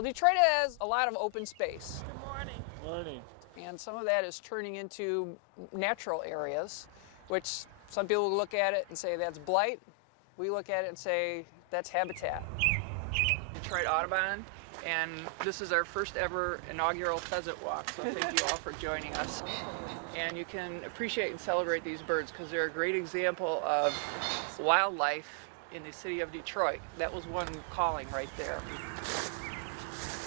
Well, Detroit has a lot of open space. Good morning. Morning. And some of that is turning into natural areas, which some people look at it and say that's blight. We look at it and say that's habitat. Detroit Audubon, and this is our first ever inaugural pheasant walk, so thank you all for joining us. And you can appreciate and celebrate these birds because they're a great example of wildlife in the city of Detroit. That was one calling right there.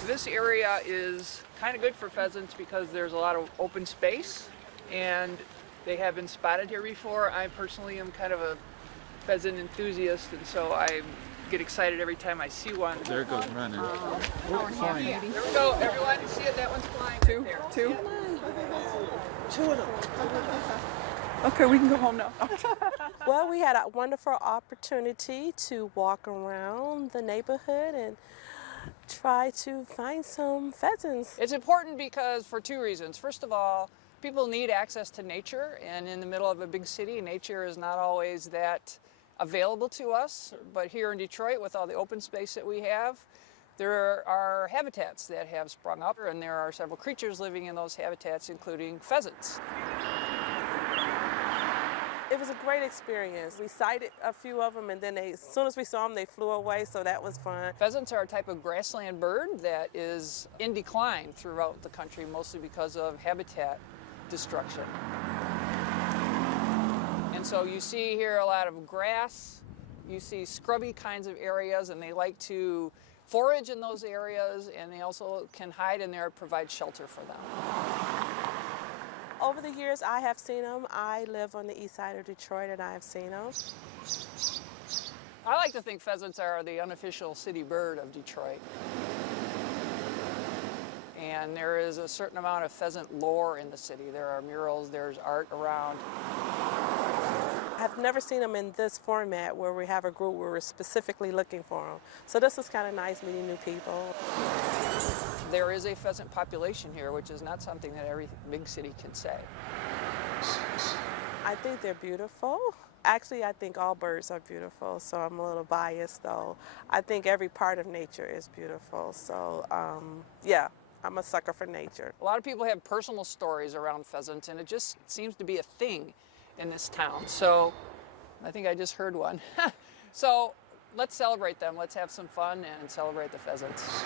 This area is kind of good for pheasants because there's a lot of open space and they have been spotted here before. I personally am kind of a pheasant enthusiast, and so I get excited every time I see one. There it goes running. Flying. There we go, everyone. You see it? That one's flying right there. Two? Two of them. Okay, we can go home now. Well, we had a wonderful opportunity to walk around the neighborhood and try to find some pheasants. It's important because for two reasons. First of all, people need access to nature, and in the middle of a big city, nature is not always that available to us. But here in Detroit, with all the open space that we have, there are habitats that have sprung up, and there are several creatures living in those habitats, including pheasants. It was a great experience. We sighted a few of them, and then as soon as we saw them, they flew away, so that was fun. Pheasants are a type of grassland bird that is in decline throughout the country, mostly because of habitat destruction. And so you see here a lot of grass, you see scrubby kinds of areas, and they like to forage in those areas, and they also can hide in there and provide shelter for them. Over the years, I have seen them. I live on the east side of Detroit, and I have seen them. I like to think pheasants are the unofficial city bird of Detroit. And there is a certain amount of pheasant lore in the city. There are murals, there's art around. I've never seen them in this format where we have a group where we're specifically looking for them. So this is kind of nice, meeting new people. There is a pheasant population here, which is not something that every big city can say. I think they're beautiful. Actually, I think all birds are beautiful, so I'm a little biased though. I think every part of nature is beautiful, so yeah, I'm a sucker for nature. A lot of people have personal stories around pheasants, and it just seems to be a thing in this town. So I think I just heard one. So let's celebrate them. Let's have some fun and celebrate the pheasants.